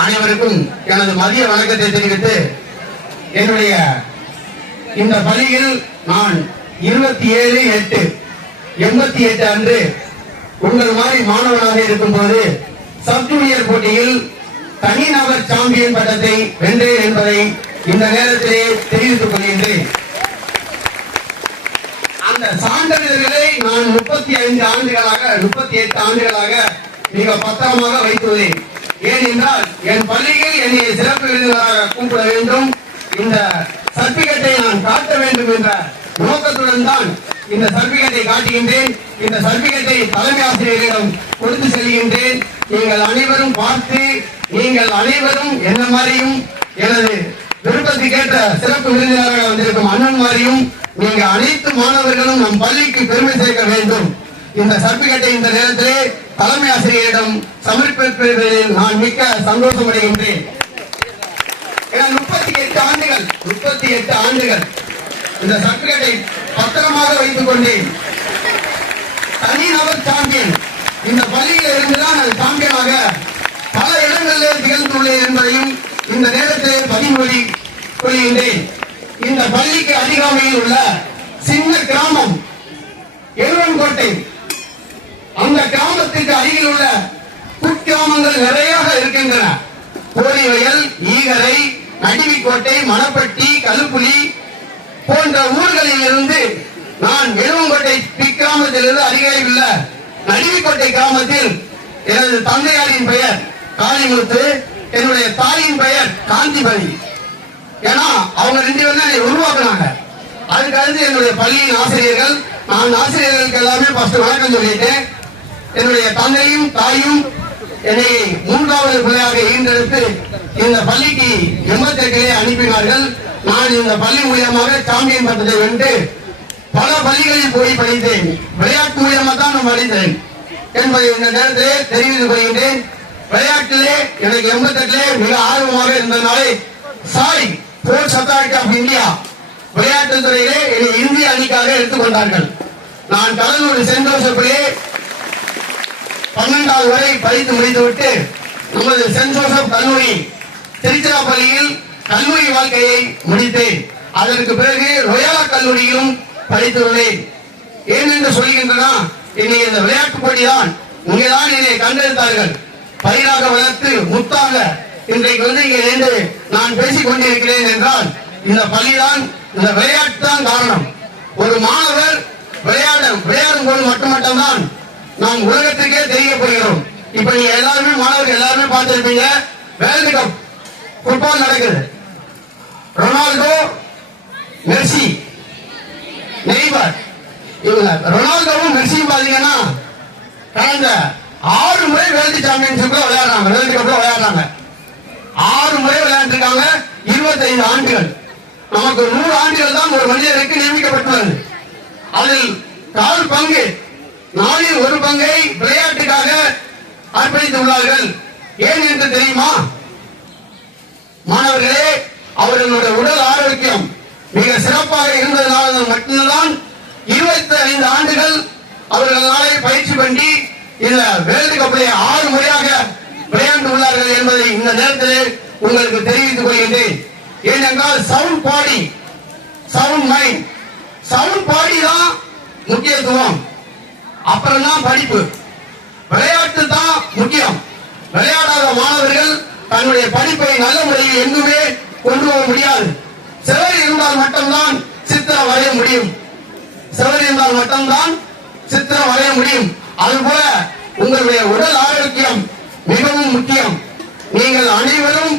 அனைவருக்கும் எனது மதிய வணக்கத்தை தெரிவித்து, என்னுடைய இந்த பள்ளியில் நான் 27/8/88 அன்று உங்கள் மாதிரி மாணவனாக இருக்கும்போது சப் ஜூனியர் போட்டியில் தனிநபர் சாம்பியன் பட்டத்தை வென்றேன் என்பதை இந்த நேரத்திலே தெரிவித்துக் கொள்கின்றேன். அந்த சான்றிதழ்களை நான் 38 ஆண்டுகளாக மிக பத்திரமாக வைத்துள்ளேன். ஏனென்றால் என் பள்ளியில் என்னை சிறப்பு விருந்தினராக கூப்பிட வேண்டும், இந்த சர்டிபிகேட்டை நான் காட்ட வேண்டும் என்ற நோக்கத்துடன் தான் இந்த சர்டிபிகேட்டை காட்டுகின்றேன். இந்த சர்டிபிகேட்டை தலைமை ஆசிரியரிடம் கொடுத்து செல்கின்றேன். நீங்கள் அனைவரும் பார்த்து, நீங்கள் அனைவரும் என்ன மாதிரியும் எனது விருப்பத்துக்கேற்ற சிறப்பு விருந்தினராக வந்திருக்கும் அண்ணன் மாதிரியும் நீங்க அனைத்து மாணவர்களும் நம் பள்ளிக்கு பெருமை சேர்க்க வேண்டும். இந்த சர்டிபிகேட்டை இந்த நேரத்திலே தலைமை ஆசிரியரிடம் சமர்ப்பிப்பதில் நான் மிக்க சந்தோஷம் அடைகின்றேன். 38 ஆண்டுகள் இந்த சர்டிபிகேட்டை பத்திரமாக வைத்துக் கொண்டேன். தனிநபர் சாம்பியன் இந்த பள்ளியில் இருந்துதான் நான் சாம்பியனாக பல இடங்களில் திகழ்ந்துள்ளேன் என்பதையும் இந்த நேரத்தில் பதிமொழி கொள்கின்றேன். இந்த பள்ளிக்கு அருகாமையில் உள்ள சின்ன கிராமம் எழுவன்கோட்டை, அந்த கிராமத்திற்கு அருகில் உள்ள குக்கிராமங்கள் நிறைய இருக்கின்றன. கோரிவயல், ஈகரை, நடுவிக்கோட்டை, மணப்பட்டி, கல்லுப்புலி போன்ற ஊர்களில் இருந்து நான் எழுவன்கோட்டை கிராமத்திலிருந்து அருகே உள்ள நடுவிக்கோட்டை கிராமத்தில் எனது தந்தையாரின் பெயர் காளிமுத்து, என்னுடைய தாயின் பெயர் காந்திமதி. ஏன்னா அவங்க 2 பேரும் உருவாக்குனாங்க. அதுக்கு அடுத்து என்னுடைய பள்ளியின் ஆசிரியர்கள், நான் ஆசிரியர்களுக்கு எல்லாமே வணக்கம் சொல்லிட்டேன். என்னுடைய தந்தையும் தாயும் என்னை 3வது பிள்ளையாக ஈன்றெடுத்து இந்த பள்ளிக்கு 88 அனுப்பினார்கள். நான் இந்த பள்ளி மூலியமாக சாம்பியன் பட்டத்தை வென்று பல பள்ளிகளில் போய் படித்தேன். விளையாட்டு மூலியமாக தான் நான் படித்தேன் என்பதை இந்த நேரத்திலே தெரிவித்துக் கொள்கின்றேன். விளையாட்டிலே எனக்கு 88 மிக ஆர்வமாக இருந்ததுனாலே SAI sports authority of India விளையாட்டு துறையிலே என்னை இந்திய அணிக்காக எடுத்துக்கொண்டார்கள். நான் கடலூர் சென்ட் ஜோசப்பிலே 12வது வரை படித்து முடித்துவிட்டு நமது சென்ட் ஜோசப் கல்லூரி திருச்சிராப்பள்ளியில் கல்லூரி வாழ்க்கையை முடித்தேன். அதற்கு பிறகு ரொயாலா கல்லூரியிலும் படித்துள்ளேன். ஏனென்று சொல்கின்றனா, என்னை இந்த விளையாட்டு போட்டிதான் இங்கேதான் என்னை கண்டெடுத்தார்கள். பயிராக வளர்த்து முத்தாக இன்றைக்கு இங்கே நின்று நான் பேசிக் கொண்டிருக்கிறேன் என்றால் இந்த பள்ளிதான், இந்த விளையாட்டு தான் காரணம். ஒரு மாணவர் விளையாடும் போது மட்டும்தான் நாம் உலகத்துக்கே தெரியப்படுகிறோம். இப்ப நீங்க எல்லாருமே மாணவர்கள் எல்லாருமே பார்த்திருப்பீங்க, வேர்ல்டு கப் ஃபுட்பால் நடக்குது. ரொனால்டோ, மெர்சி, நெய்மர், இவங்க ரொனால்டோவும் மெர்சியும் பாத்தீங்கன்னா கடந்த 6 முறை வேர்ல்டு சாம்பியன்ஷிப்ல விளையாடுறாங்க, வேர்ல்டு கப்ல விளையாடுறாங்க. 6 முறை விளையாண்டுருக்காங்க. 25 ஆண்டுகள். நமக்கு 100 ஆண்டுகள் தான் ஒரு மனிதருக்கு நியமிக்கப்பட்டுள்ளது. அதில் 4 பங்கு, 4ல் 1 பங்கை விளையாட்டுக்காக அர்ப்பணித்துள்ளார்கள். ஏன் என்று தெரியுமா? மாணவர்களே, அவர்களுடைய உடல் ஆரோக்கியம் மிக சிறப்பாக இருந்ததனால மட்டும்தான் 25 ஆண்டுகள் அவர்களாலே பயிற்சி பண்ணி இந்த வேர்ல்டு கப்பிலே 6 முறையாக விளையாண்டு உள்ளார்கள் என்பதை இந்த நேரத்தில் உங்களுக்கு தெரிவித்துக் கொள்கின்றேன். ஏனென்றால் சவுண்ட் பாடி, சவுண்ட் மைண்ட், சவுண்ட் பாடி தான் முக்கியத்துவம், அப்புறம் தான் படிப்பு. விளையாட்டு தான் முக்கியம். விளையாடாத மாணவர்கள் தன்னுடைய படிப்பை நல்ல முறையில் எங்குமே கொண்டு போக முடியாது. சிலர் இருந்தால் மட்டும்தான் சித்திரம் வரைய முடியும். சிலர் இருந்தால் மட்டும்தான் சித்திரம் வரைய முடியும். அதுபோல உங்களுடைய உடல் ஆரோக்கியம் மிகவும் முக்கியம். நீங்கள் அனைவரும்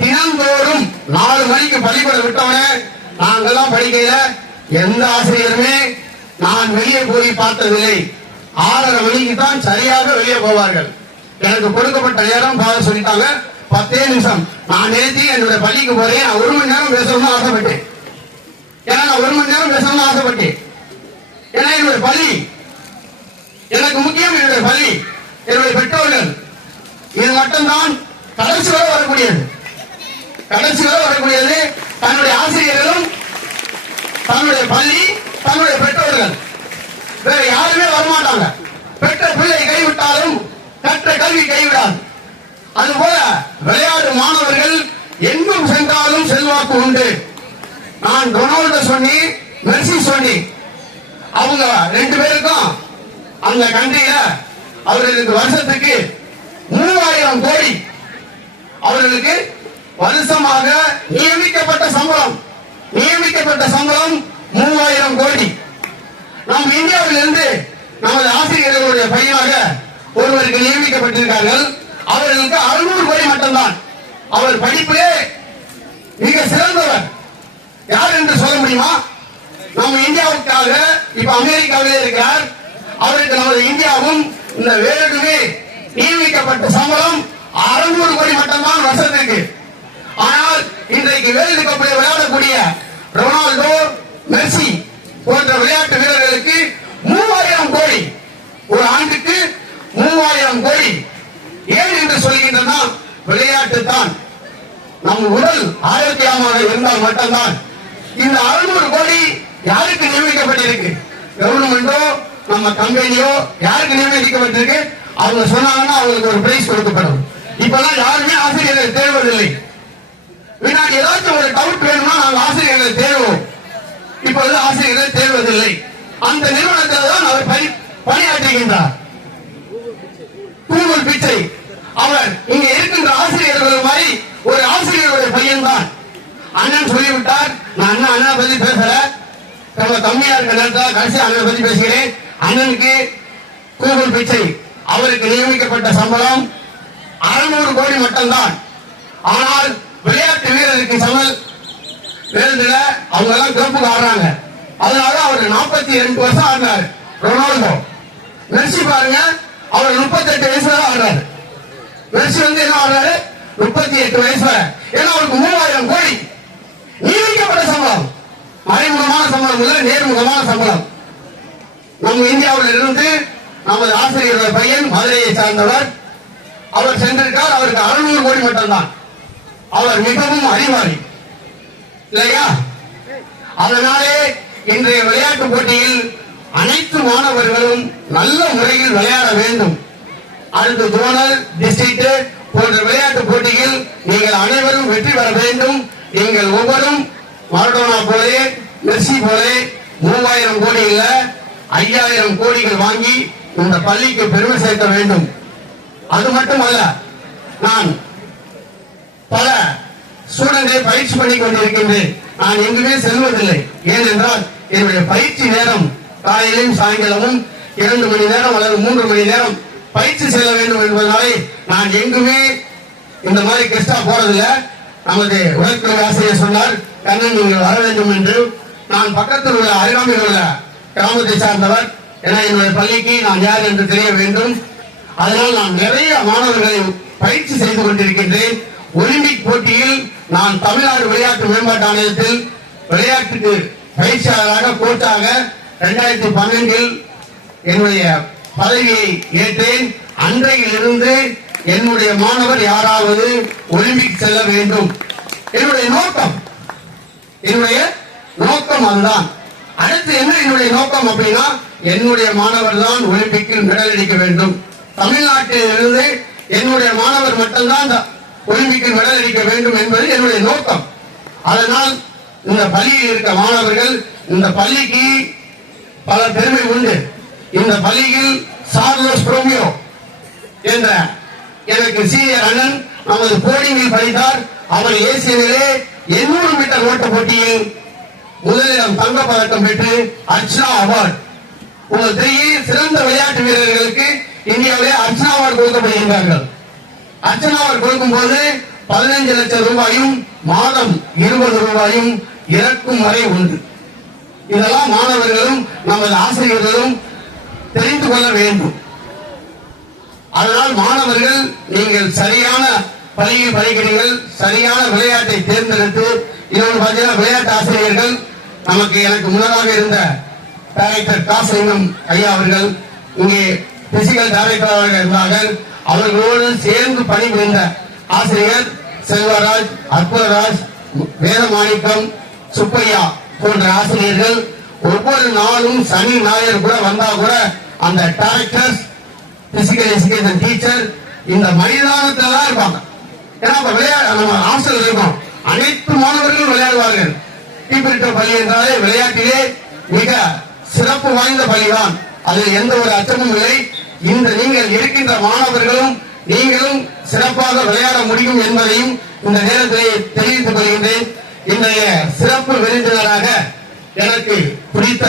தினந்தோறும் 4 மணிக்கு பள்ளிக்கூடம் விட்டவனே, நாங்கெல்லாம் படிக்கையில எந்த ஆசிரியருமே நான் வெளியே போய் பார்த்ததில்லை. 6:30 மணிக்கு தான் சரியாக வெளியே போவார்கள். எனக்கு கொடுக்கப்பட்ட நேரம் சொல்லிட்டாங்க 10 நிமிஷம். நான் நேற்று என்னுடைய பள்ளிக்கு போறேன், 1 மணி நேரம் பேசணும்னு ஆசைப்பட்டேன். ஏன்னா நான் 1 மணி நேரம் பேசணும்னு ஆசைப்பட்டேன். ஏன்னா என்னுடைய பள்ளி எனக்கு முக்கியம், என்னுடைய பள்ளி, என்னுடைய பெற்றோர்கள். இது மட்டும்தான் கடைசி வரை வரக்கூடியது. கடைசி வரை வரக்கூடியது தன்னுடைய ஆசிரியர்களும், தன்னுடைய பள்ளி, தன்னுடைய பெற்றோர்கள். வேற யாருமே வரமாட்டாங்க. பெற்ற பிள்ளை கைவிட்டாலும் கற்ற கல்வி கைவிடாது. அதுபோல விளையாடு மாணவர்கள் எங்கும் சென்றாலும் செல்வாக்கு உண்டு. நான் ரொனால்டோ சொன்னி மெர்சி சொன்னி அவங்க ரெண்டு பேருக்கும் அந்த கண்ட்ரியில அவர்களுக்கு வருஷத்துக்கு 3000 கோடி அவர்களுக்கு வருஷமாக நியமிக்கப்பட்ட சம்பளம் 3000 கோடி. நம் இந்தியாவில் இருந்து நமது ஆசிரியர்களுடைய பையனாக ஒருவருக்கு நியமிக்கப்பட்டிருக்கார்கள். அவர்களுக்கு 600 கோடி மட்டும்தான். அவர் படிப்பிலே மிக சிறந்தவர். யார் என்று சொல்ல முடியுமா? நம்ம இந்தியாவுக்காக இப்ப அமெரிக்காவிலே இருக்கிறார். அவருக்கு நமது இந்தியாவும் இந்த வேலைக்கு நியமிக்கப்பட்ட சம்பளம் 600 கோடி மட்டும்தான் வருஷத்துக்கு. ஆனால் இன்றைக்கு வேர்ல்டு கப்பில் விளையாடக்கூடிய ரொனால்டோ, மெர்சி போன்ற விளையாட்டு வீரர்களுக்கு 3000 கோடி, ஒரு ஆண்டுக்கு 3000 கோடி. ஏன் என்று சொல்கின்றன? விளையாட்டு தான். நம் உடல் ஆரோக்கியமாக இருந்தால் மட்டும்தான். இந்த 600 கோடி யாருக்கு நியமிக்கப்பட்டிருக்கு? கவர்மெண்டோ நம்ம கம்பெனியோ யாருக்கு நியமிக்கப்பட்டிருக்கு? அவங்க சொன்னாங்கன்னா அவங்களுக்கு ஒரு பிரைஸ் கொடுக்கப்படும். இப்பெல்லாம் யாருமே ஆசிரியர்களை தேர்வதில்லை. முன்னாடி ஏதாச்சும் ஒரு டவுட் வேணும்னா நாங்கள் ஆசிரியர்களை தேர்வோம். இப்பொழுது ஆசிரியர்களை தேர்வதில்லை. அந்த நிறுவனத்தில் தான் அவர் பணியாற்றுகின்றார். கூகுள் பிச்சை அவர் இங்க இருக்கின்ற ஆசிரியர்கள் மாதிரி ஒரு ஆசிரியருடைய பையன் தான். அண்ணன் சொல்லிவிட்டார். நான் அண்ணனை பத்தி பேசல, நம்ம கம்மியா இருக்க நேரத்தில் கடைசி அண்ணனை பத்தி பேசுகிறேன். அண்ணனுக்கு கூகுள் பிச்சை அவருக்கு நியமிக்கப்பட்ட சம்பளம் 600 கோடி மட்டும்தான். ஆனால் விளையாட்டு வீரருக்கு சமல் வேறதுல அவங்க எல்லாம் கிளப்புக்கு ஆடுறாங்க. அதனால அவர் 42 வருஷம் ஆடுறாரு. ரொனால்டோ, மெர்சி பாருங்க, அவர் 38 வயசுல ஆடுறாரு. மெர்சி என்ன ஆடுறாரு? 38 வயசுல. ஏன்னா அவருக்கு 3000 கோடி நியமிக்கப்பட்ட சம்பளம். மறைமுகமான சம்பளம் இல்ல, நேர்முகமான சம்பளம். நம்ம இந்தியாவில் இருந்து நமது ஆசிரியர் பையன் மதுரையை சார்ந்தவர். அவர் சென்றிருக்கார். அவருக்கு 600 கோடி மட்டும்தான். அவர் மிகவும் அறிவாளி இல்லையா? அதனாலே இன்றைய விளையாட்டு போட்டியில் அனைத்து மாணவர்களும் நல்ல முறையில் விளையாட வேண்டும். அடுத்து ஜோனல், டிஸ்ட்ரிக்ட் போன்ற விளையாட்டு போட்டியில் நீங்கள் அனைவரும் வெற்றி பெற வேண்டும். நீங்கள் ஒவ்வொரும் மரடோனா போலே, மெர்சி போலே 3000 கோடி இல்ல 5000 கோடிகள் வாங்கி இந்த பள்ளிக்கு பெருமை சேர்க்க வேண்டும். அது மட்டுமல்ல, நான் பல ஸ்டூடெண்டை பயிற்சி பண்ணி கொண்டிருக்கின்றேன். நான் எங்குமே செல்வதில்லை. ஏனென்றால் என்னுடைய பயிற்சி நேரம் காலையிலும் சாயங்காலமும் 2 மணி நேரம் அல்லது 3 மணி நேரம் பயிற்சி செல்ல வேண்டும் என்பதனாலே நான் எங்குமே இந்த மாதிரி கெஸ்டா போறதில்லை. நமது உடற்கல்வி ஆசிரியர் சொன்னார், கண்ணன் நீங்கள் வர வேண்டும் என்று. நான் பக்கத்தில் உள்ள அருகாமையில் உள்ள கிராமத்தை சார்ந்தவர். என என்னுடைய பள்ளிக்கு நான் யார் என்று தெரிய வேண்டும். அதனால் நான் நிறைய மாணவர்களை பயிற்சி செய்து கொண்டிருக்கின்றேன். ஒலிம்பிக் போட்டியில் நான் தமிழ்நாடு விளையாட்டு மேம்பாட்டு ஆணையத்தில் விளையாட்டுக்கு பயிற்சியாளராக கோச்சாக 2012 என்னுடைய பதவியை ஏற்றேன். அன்றையிலிருந்து என்னுடைய மாணவர் யாராவது ஒலிம்பிக் செல்ல வேண்டும். என்னுடைய நோக்கம் அதுதான். அடுத்து என்ன என்னுடைய நோக்கம் அப்படின்னா, என்னுடைய மாணவர் தான் ஒலிம்பிக்கில் மெடல் அடிக்க வேண்டும். தமிழ்நாட்டில் இருந்து என்னுடைய மாணவர் மட்டும்தான் ஒலிம்பிக்கில் மெடல் அடிக்க வேண்டும் என்பது என்னுடைய நோக்கம். அதனால் இந்த பள்ளியில் இருக்க மாணவர்கள், இந்த பள்ளிக்கு பல பெருமை உண்டு. இந்த பள்ளியில் சார்லோஸ் புரோமியோ என்ற எனக்கு சீனியர் அண்ணன் நமது போர்டிங்கில் படித்தார். அவர் ஏசியனிலே 800 மீட்டர் ஓட்ட போட்டியில் முதலிடம் தங்கப் பதக்கம் பெற்று அர்ச்சனா அவார்டு, உங்களுக்கு தெரியும், சிறந்த விளையாட்டு வீரர்களுக்கு இந்தியாவிலே அர்ச்சனா அவார்டு கொடுக்கப்படுகின்றார்கள். அர்ச்சனா அவார்டு கொடுக்கும் போது 15 லட்சம் ரூபாயும் மாதம் 20 ரூபாயும் இறக்கும் வரை உண்டு. இதெல்லாம் மாணவர்களும் நமது ஆசிரியர்களும் தெரிந்து கொள்ள வேண்டும். அதனால் மாணவர்கள், நீங்கள் சரியான பள்ளியில் படிக்கிறீர்கள், சரியான விளையாட்டை தேர்ந்தெடுத்து, இன்னொன்று பார்த்தீங்கன்னா விளையாட்டு ஆசிரியர்கள் எனக்கு முன்னதாக இருந்த டைரக்டர் காசிங்கம் ஐயா அவர்கள் இங்கே பிசிக்கல் டைரக்டராக இருந்தார்கள். அவர்களோடு சேர்ந்து பணிபுரிந்த ஆசிரியர் செல்வராஜ், அற்புதராஜ், வேதமாணிக்கம், சுப்பையா போன்ற ஆசிரியர்கள் ஒவ்வொரு நாளும் சனி ஞாயிறு கூட வந்தா கூட அந்த டைரக்டர்ஸ், பிசிக்கல் எஜுகேஷன் டீச்சர், இந்த மைதானத்துல தான் இருப்பாங்க. ஏன்னா நம்ம ஹாஸ்டல் இருக்கோம், அனைத்து மாணவர்களும் விளையாடுவார்கள். தீப்பிரிட்ட பள்ளி என்றாலே விளையாட்டிலே மிக சிறப்பு வாய்ந்த பள்ளிதான், அதில் எந்த ஒரு அச்சமும் இல்லை. இந்த நீங்கள் இருக்கின்ற மாணவர்களும் நீங்களும் சிறப்பாக விளையாட முடியும் என்பதையும் இந்த நேரத்திலே தெரிவித்துக் கொள்கின்றேன். இன்றைய சிறப்பு விருந்தினராக எனக்கு பிடித்த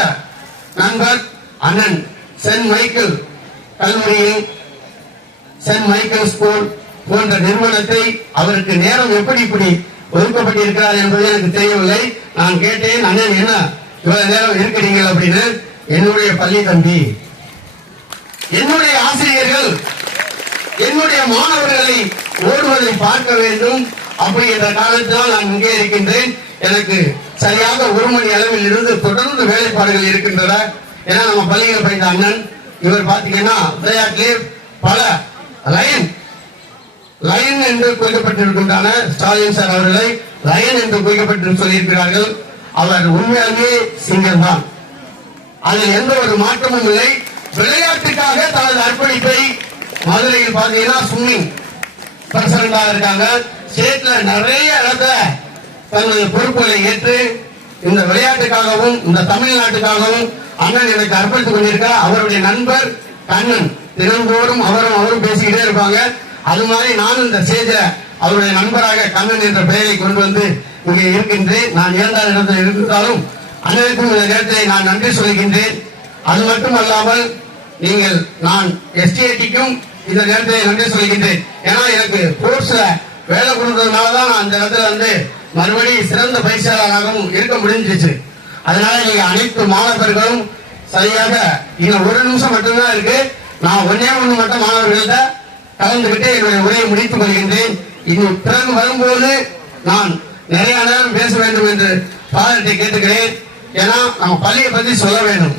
நண்பர் அண்ணன் சென்ட் மைக்கேல் கல்லூரியில் சென்ட் மைக்கேல் ஸ்கூல் போன்ற நிறுவனத்தை அவருக்கு நேரம் எப்படி இப்படி ஒதுக்கப்பட்டிருக்கிறார் என்பது எனக்கு தெரியவில்லை. நான் கேட்டேன், அண்ணன் என்ன இவ்வளவு நேரம் இருக்கிறீங்க அப்படின்னு. என்னுடைய பள்ளி தம்பி, என்னுடைய ஆசிரியர்கள் என்னுடைய மாணவர்களை ஓடுவதை பார்க்க வேண்டும். அப்படி என்ற காலத்தினால் நான் இங்கே இருக்கின்றேன். எனக்கு சரியாக 1 மணி அளவில் இருந்து தொடர்ந்து வேலைப்பாடுகள் இருக்கின்றன. ஏன்னா நம்ம பள்ளிகள் படித்த அண்ணன் இவர் பாத்தீங்கன்னா விளையாட்டிலே பல லயன் என்று குறிக்கப்பட்டிருக்கின்றன. ஸ்டாலின் சார் அவர்களை லயன் என்று குறிக்கப்பட்டு சொல்லியிருக்கிறார்கள். அவர் உண்மையாகவே சிங்கம் தான், அதில் எந்த ஒரு மாற்றமும் இல்லை. விளையாட்டுக்காக தனது அர்ப்பணிப்பை மதுரையில் பாத்தீங்கன்னா ஸ்விம்மிங் பிரசிடண்டாக இருக்காங்க. ஸ்டேட்ல நிறைய இடத்துல தன்னுடைய பொறுப்புகளை ஏற்று இந்த விளையாட்டுக்காகவும் இந்த தமிழ்நாட்டுக்காகவும் அண்ணன் எனக்கு அர்ப்பணித்துக் கொண்டிருக்கிறார். அவருடைய நண்பர் கண்ணன் தினந்தோறும் அவரும் பேசிக்கிட்டே இருப்பாங்க. அது மாதிரி நானும் இந்த ஸ்டேஜ்ல அவருடைய நண்பராக கண்ணன் என்ற பெயரை கொண்டு வந்து இங்கே இருக்கின்றேன். நான் 7வது இடத்தில் இருந்தாலும் அண்ணனுக்கும் இந்த நேரத்தை நான் நன்றி சொல்கின்றேன். அது மட்டுமல்லாமல் நீங்கள் நான் எஸ்டிஐடிக்கும் இந்த நேரத்தை நன்றி சொல்கின்றேன். ஏன்னா எனக்கு கோர்ஸ்ல வேலை கொடுத்ததுனாலதான் நான் அந்த இடத்துல வந்து மறுபடியும் சிறந்த பயிற்சியாளராகவும் இருக்க முடிஞ்சிச்சு. அதனால நீங்க அனைத்து மாணவர்களும் சரியாக இன்னும் 1 நிமிஷம் மட்டும்தான் இருக்கு. நான் ஒன்னே மட்டும் மாணவர்கள்ட்ட கலந்துகிட்டு என்னுடைய உரையை முடித்துக் கொள்கின்றேன். இன்னும் பிறகு வரும்போது நான் நிறைய நேரம் பேச வேண்டும் என்று பாதத்தை கேட்டுக்கிறேன். ஏன்னா நம்ம பள்ளியை பத்தி சொல்ல வேண்டும்.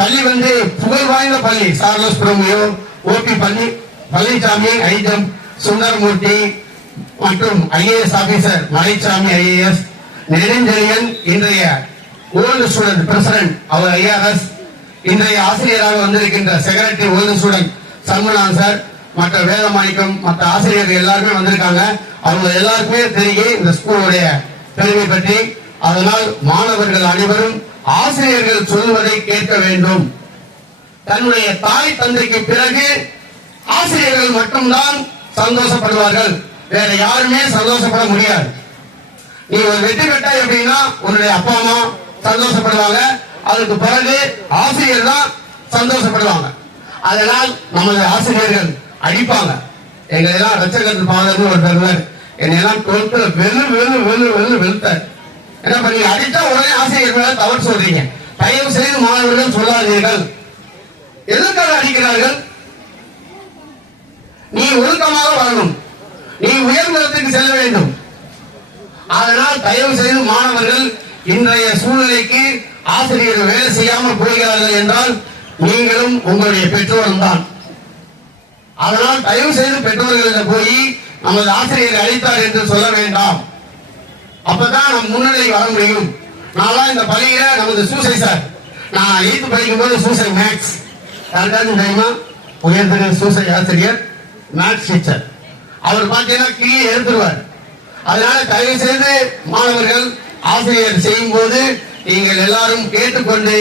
பள்ளி வந்து புகழ் வாய்ந்த பள்ளி. சார்லஸ் புரோமியோ, ஓபி பழனிசாமி, ஐஜம் சுந்தரமூர்த்தி மற்றும் IAS officer Malaichamy IAS, Nedunchezhiyan இன்றைய ஓல்டு ஸ்டூடெண்ட் பிரசிடென்ட் அவர் ஐஆர்எஸ், இன்றைய ஆசிரியராக வந்திருக்கின்ற secretary old student Shanmuganathan sir, மற்ற வேதமாணிக்கம், மற்ற ஆசிரியர்கள் எல்லாருமே வந்திருக்காங்க. அவங்க எல்லாருக்குமே தெரியும் இந்த ஸ்கூலுடைய பெருமை பற்றி. அதனால் மாணவர்கள் அனைவரும் ஆசிரியர்கள் சொல்வதை கேட்க வேண்டும். தன்னுடைய தாய் தந்தைக்கு பிறகு ஆசிரியர்கள் மட்டும்தான் சந்தோஷப்படுவார்கள், வேற யாருமே சந்தோஷப்பட முடியாது. நீ ஒரு வெற்றி பெற்றாய் அப்படின்னா உன்னுடைய அப்பா அம்மா சந்தோஷப்படுவாங்க, அதுக்கு பிறகு ஆசிரியர் தான் சந்தோஷப்படுவாங்க. அதனால் நமது ஆசிரியர்கள் அடிப்பாங்க. எங்களை எல்லாம் ரச்சகத்தில் பாதர்னு ஒரு தருவர் என்னெல்லாம் 12th வெளுத்தார். என்ன பண்ணி அடித்தா உடனே ஆசிரியர்கள் தவறு சொல்றீங்க. தயவு செய்து மாணவர்கள் சொல்லாதீர்கள். எதற்காக அடிக்கிறார்கள்? நீ ஒழுக்கமாக வரணும், நீ உயர்ந்தரத்துக்கு செல்ல வேண்டும். அதனால் தயவு செய்து மாணவர்கள் இன்றைய சூழ்நிலைக்கு ஆசிரியர்கள் வேலை செய்யாமல் போகிறார்கள் என்றால் நீங்களும் உங்களுடைய பெற்றோரும் தான். அதனால் தயவு செய்து பெற்றோர்களிடம் போய் நமது ஆசிரியர் அழைத்தார் என்று சொல்ல வேண்டாம். அப்பதான் நம் முன்னிலை வர முடியும். நான் இந்த பள்ளியில நமது சூசை சார், நான் 8th படிக்கும் போது சூசை மேக்ஸ் தெரியுமா, உயர்திரு சூசை ஆசிரியர் மேக்ஸ் டீச்சர், அவர் பார்த்தீங்கன்னா கீழே எடுத்துருவார். அதனால தயவு செய்து மாணவர்கள் ஆசிரியர் செய்யும் போது நீங்கள் எல்லாரும் கேட்டுக்கொண்டு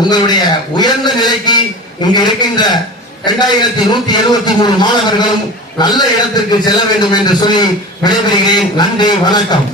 உங்களுடைய உயர்ந்த நிலைக்கு இங்கு இருக்கின்ற 2173 மாணவர்களும் நல்ல இடத்திற்கு செல்ல வேண்டும் என்று சொல்லி விடைபெறுகிறேன். நன்றி, வணக்கம்.